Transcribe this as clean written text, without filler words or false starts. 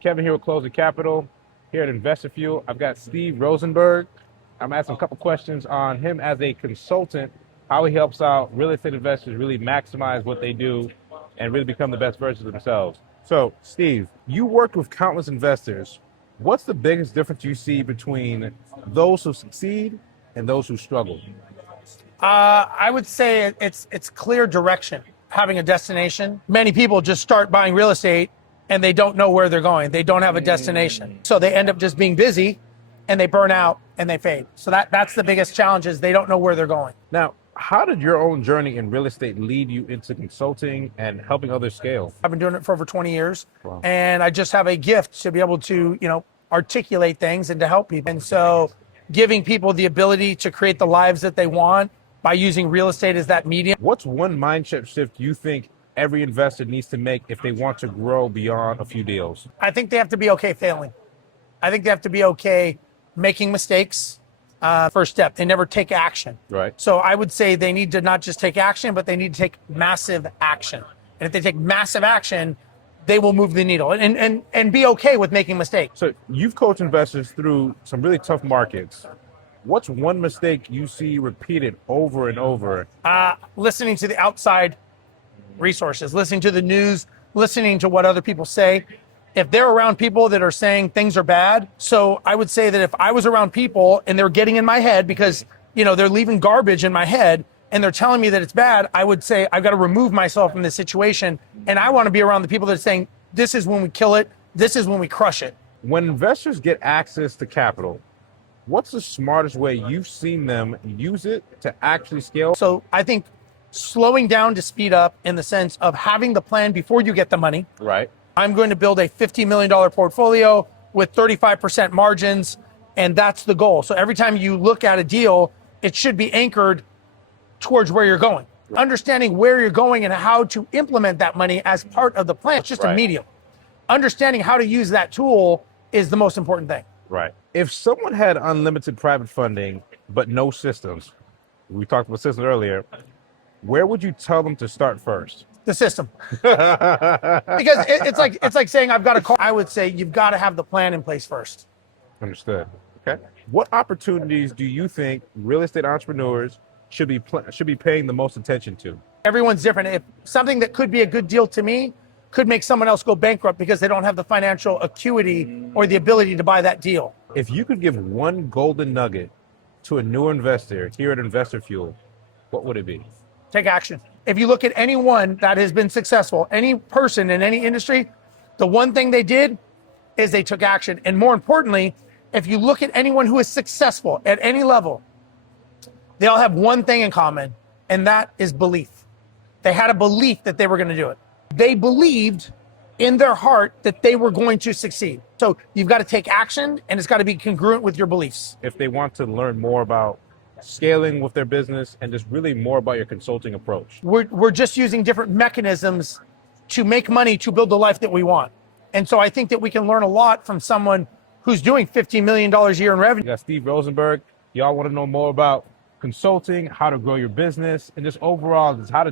Kevin here with Closing Capital. Here at Investor Fuel, I've got Steve Rozenberg. I'm asking a couple questions on him as a consultant, how he helps out real estate investors really maximize what they do and really become the best versions of themselves. So, Steve, you worked with countless investors. What's the biggest difference you see between those who succeed and those who struggle? I would say it's clear direction, having a destination. Many people just start buying real estate and they don't know where they're going. They don't have a destination. So they end up just being busy and they burn out and they fade. So that's the biggest challenge, is they don't know where they're going. Now, how did your own journey in real estate lead you into consulting and helping others scale? I've been doing it for over 20 years. Wow. And I just have a gift to be able to, articulate things and to help people. And so giving people the ability to create the lives that they want by using real estate as that medium. What's one mindset shift you think every investor needs to make if they want to grow beyond a few deals? I think they have to be okay failing. I think they have to be okay making mistakes. First step, they never take action. Right. So I would say they need to not just take action, but they need to take massive action. And if they take massive action, they will move the needle and be okay with making mistakes. So you've coached investors through some really tough markets. What's one mistake you see repeated over and over? Listening to the outside resources, listening to the news, listening to what other people say. If they're around people that are saying things are bad, so I would say that if I was around people and they're getting in my head because, they're leaving garbage in my head and they're telling me that it's bad, I would say I've got to remove myself from this situation. And I want to be around the people that are saying, this is when we kill it. This is when we crush it. When investors get access to capital, what's the smartest way you've seen them use it to actually scale? So I think slowing down to speed up, in the sense of having the plan before you get the money. Right. I'm going to build a $50 million portfolio with 35% margins, and that's the goal. So every time you look at a deal, it should be anchored towards where you're going. Right. Understanding where you're going and how to implement that money as part of the plan. It's just a medium. Understanding how to use that tool is the most important thing. Right. If someone had unlimited private funding, but no systems, we talked about systems earlier, where would you tell them to start first? The system. Because it's like saying I've got a car. I would say you've got to have the plan in place first. Understood. Okay. What opportunities do you think real estate entrepreneurs should be paying the most attention to? Everyone's different. If something that could be a good deal to me could make someone else go bankrupt because they don't have the financial acuity or the ability to buy that deal. If you could give one golden nugget to a new investor here at Investor Fuel, what would it be? Take action. If you look at anyone that has been successful, any person in any industry, the one thing they did is they took action. And more importantly, if you look at anyone who is successful at any level, they all have one thing in common, and that is belief. They had a belief that they were going to do it. They believed in their heart that they were going to succeed. So you've got to take action, and it's got to be congruent with your beliefs. If they want to learn more about scaling with their business and just really more about your consulting approach, we're just using different mechanisms to make money to build the life that we want. And so I think that we can learn a lot from someone who's doing $15 million a year in revenue. You got Steve Rozenberg. Y'all want to know more about consulting, how to grow your business, and just overall just how to